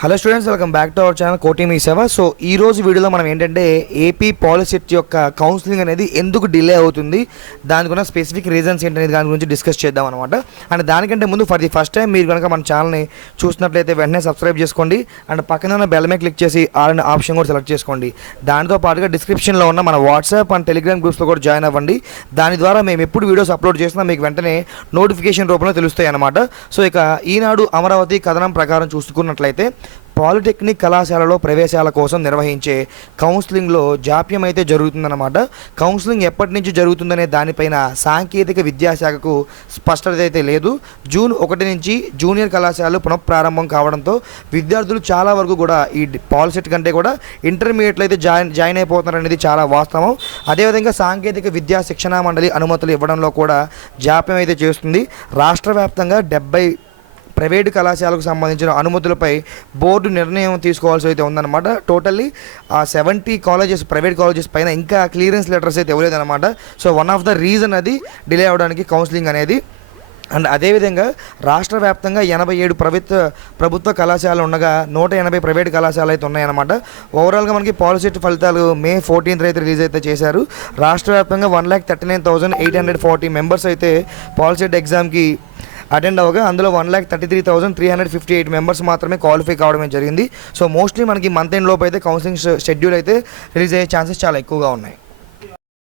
Hello students welcome back to our channel కోటి మీ సేవ సో ఈ రోజు వీడియోలో మనం ఏంటంటే ఏపీ పాలిసెట్ యొక్క కౌన్సిలింగ్ అనేది ఎందుకు డిలే అవుతుంది దానికి ఉన్న స్పెసిఫిక్ రీజన్స్ ఏంటనేది దాని గురించి డిస్కస్ చేద్దాం అనమాట అండ్ దానికంటే ముందు ఫర్ ది ఫస్ట్ టైం మీరు కనుక మన ఛానల్ని చూసినట్లయితే వెంటనే సబ్స్క్రైబ్ చేసుకోండి. అండ్ పక్కన ఉన్న బెల్ మీద క్లిక్ చేసి ఆల్ ఆప్షన్ కూడా సెలెక్ట్ చేసుకోండి. దానితో పాటుగా డిస్క్రిప్షన్లో ఉన్న మన వాట్సాప్ అండ్ టెలిగ్రామ్ గ్రూప్స్లో కూడా జాయిన్ అవ్వండి. దాని ద్వారా మేము ఎప్పుడు వీడియోస్ అప్లోడ్ చేసినా మీకు వెంటనే నోటిఫికేషన్ రూపంలో తెలుస్తాయి అనమాట సో ఇక ఈనాడు అమరావతి కథనం ప్రకారం చూసుకున్నట్లయితే పాలిటెక్నిక్ కళాశాలలో ప్రవేశాల కోసం నిర్వహించే కౌన్సిలింగ్లో జాప్యం అయితే జరుగుతుందన్నమాట. కౌన్సిలింగ్ ఎప్పటి నుంచి జరుగుతుందనే దానిపైన సాంకేతిక విద్యాశాఖకు స్పష్టత అయితే లేదు. జూన్ ఒకటి నుంచి జూనియర్ కళాశాలలు పునఃప్రారంభం కావడంతో విద్యార్థులు చాలా వరకు కూడా ఈ పాలిసెట్ కంటే కూడా ఇంటర్మీడియట్లో అయితే జాయిన్ జాయిన్ అయిపోతున్నారు అనేది చాలా వాస్తవం. అదేవిధంగా సాంకేతిక విద్యా శిక్షణా మండలి అనుమతులు ఇవ్వడంలో కూడా జాప్యం అయితే చేస్తుంది. రాష్ట్ర వ్యాప్తంగా డెబ్బై ప్రైవేటు కళాశాలకు సంబంధించిన అనుమతులపై బోర్డు నిర్ణయం తీసుకోవాల్సి అయితే ఉందన్నమాట. టోటల్లీ ఆ సెవెంటీ కాలేజెస్ ప్రైవేట్ కాలేజెస్ పైన ఇంకా క్లియరెన్స్ లెటర్స్ అయితే ఇవ్వలేదన్నమాట. So one of the reason అది డిలే అవడానికి కౌన్సిలింగ్ అనేది. అండ్ అదేవిధంగా రాష్ట్ర వ్యాప్తంగా ఎనభై ఏడు ప్రభుత్వ ప్రభుత్వ కళాశాలలు ఉండగా నూట ఎనభై ప్రైవేట్ కళాశాలలు అయితే ఉన్నాయన్నమాట. ఓవరాల్గా మనకి పాలసీ ఫలితాలు మే ఫోర్టీన్త్ అయితే రిలీజ్ అయితే చేశారు. రాష్ట్ర వ్యాప్తంగా one lakh thirty nine thousand eight hundred forty members అయితే పాలసీ ఎగ్జామ్కి అటెండ్ అవ్వగా అందులో one lakh thirty three thousand three hundred fifty eight members మాత్రమే క్వాలిఫై కావడమే జరిగింది. సో మోస్ట్లీ మనకి మంత్ ఎండ్ లోపు అయితే కౌన్సిలింగ్ షెడ్యూల్ అయితే రిలీజ్ అయ్యే ఛాన్సెస్ చాలా ఎక్కువగా ఉన్నాయి.